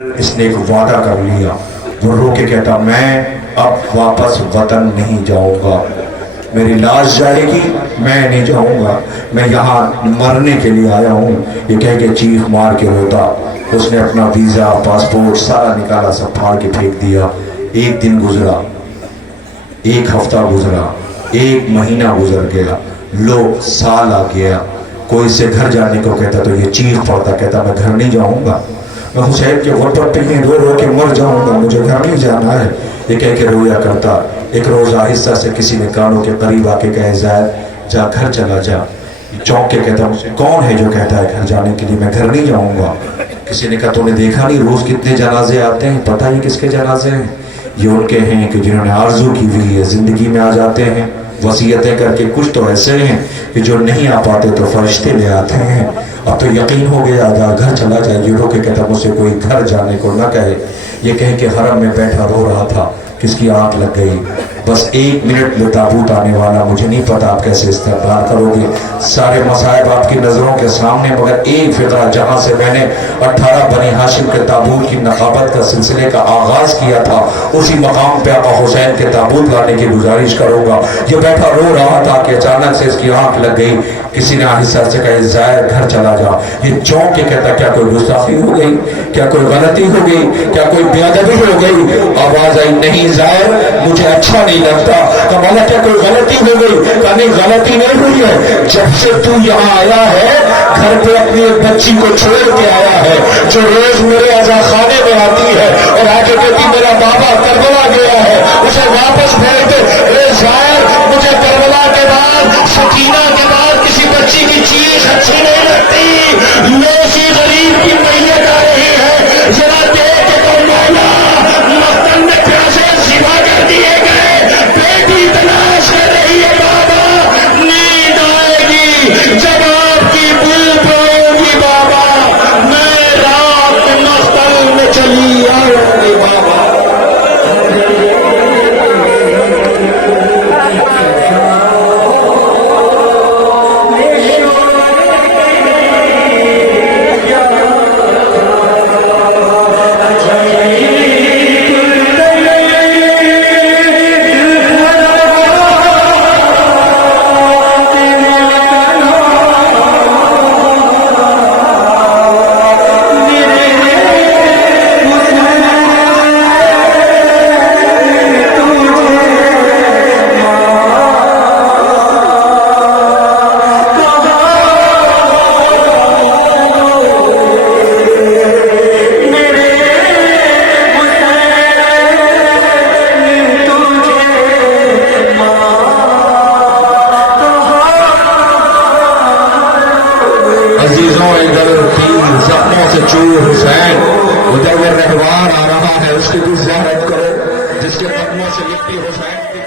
اس نے ایک وعدہ کر لیا، وہ رو کے کہتا میں اب واپس وطن نہیں جاؤں گا، میری لاش جائے گی میں نہیں جاؤں گا، میں یہاں مرنے کے لیے آیا ہوں۔ یہ کہہ کے چیخ مار کے روتا، اس نے اپنا ویزا پاسپورٹ سارا نکالا، سب پھاڑ کے پھینک دیا۔ ایک دن گزرا، ایک ہفتہ گزرا، ایک مہینہ گزر گیا، لوگ سال آ گیا، کوئی سے گھر جانے کو کہتا تو یہ چیخ پڑتا، کہتا میں گھر نہیں جاؤں گا، میں حسین کے غربت پہ ہی رو رو کے مر جاؤں گا، مجھے گھر نہیں جانا ہے۔ یہ کہہ کے رویا کرتا۔ ایک روز آہستہ سے کسی نے کانوں کے قریب آ کے کہے زید جا گھر چلا جا۔ چونک کے کہتا کون ہے جو کہتا ہے گھر جانے کے لیے، میں گھر نہیں جاؤں گا۔ کسی نے کہا تو نے دیکھا نہیں روز کتنے جنازے آتے ہیں، پتہ ہی کس کے جنازے ہیں؟ یہ ان کے ہیں کہ جنہوں نے آرزو کی ہوئی ہے، زندگی میں آ جاتے ہیں وصیتیں کر کے، کچھ تو ایسے ہیں کہ جو نہیں آ پاتے تو فرشتے لے آتے ہیں۔ اب تو یقین ہو گیا جا گھر چلا جائے۔ یہ رو کے کہتا مجھ سے کوئی گھر جانے کو نہ کہے۔ یہ کہہ کے حرم میں بیٹھا رو رہا تھا، کس کی آنکھ لگ گئی، بس 1 منٹ میں تابوت آنے والا، مجھے نہیں پتا آپ کیسے استقبال کرو گے، سارے مصائب آپ کی نظروں کے سامنے، مگر ایک فطرہ جہاں سے میں نے 18 بنی ہاشم کے تابوت کی نقابت کا سلسلے کا آغاز کیا تھا، اسی مقام پہ آقا حسین کے تابوت لانے کی گزارش کروں گا۔ یہ بیٹھا رو رہا تھا کہ اچانک سے اس کی آنکھ لگ گئی۔ کسی نے آہستہ سے کہا زائر گھر چلا جا۔ یہ چونک کے کہتا کیا کوئی گستاخی ہو گئی، کیا کوئی غلطی ہو گئی، کیا کوئی بے ادبی ہو گئی؟ آواز آئی نہیں زائر مجھے اچھا نہیں لگتا۔ کہ مولا کیا کوئی غلطی ہو گئی؟ کہ نہیں غلطی نہیں ہوئی ہے، جب سے تو یہاں آیا ہے گھر پہ اپنی ایک بچی کو چھوڑ کے آیا ہے جو روز میرے عزا خانے میں آتی ہے اور آگے کہتی میرا بابا کربلا گیا ہے، اسے واپس بھیج دے۔ اے زائر مجھے کربلا کے بعد سکینہ کے بعد کسی بچی کی چیخ اچھی نہیں لگتی، لوسی غریب کی میت آ رہی ہے، ذرا دیکھ کے تو مولا مقتل میں پیاسے ذبح کر دیے گئے، بیٹی تلاش کر رہی ہے بابا، نیند آئے گی جب آپ کی بو پڑے گی بابا، میں رات میں مقتل میں چلی آؤں گی بابا۔ حسین مجاور رہوار آ رہا ہے، اس کی بھی زیارت کرو، جس کے قدموں سے لپٹی حسین کی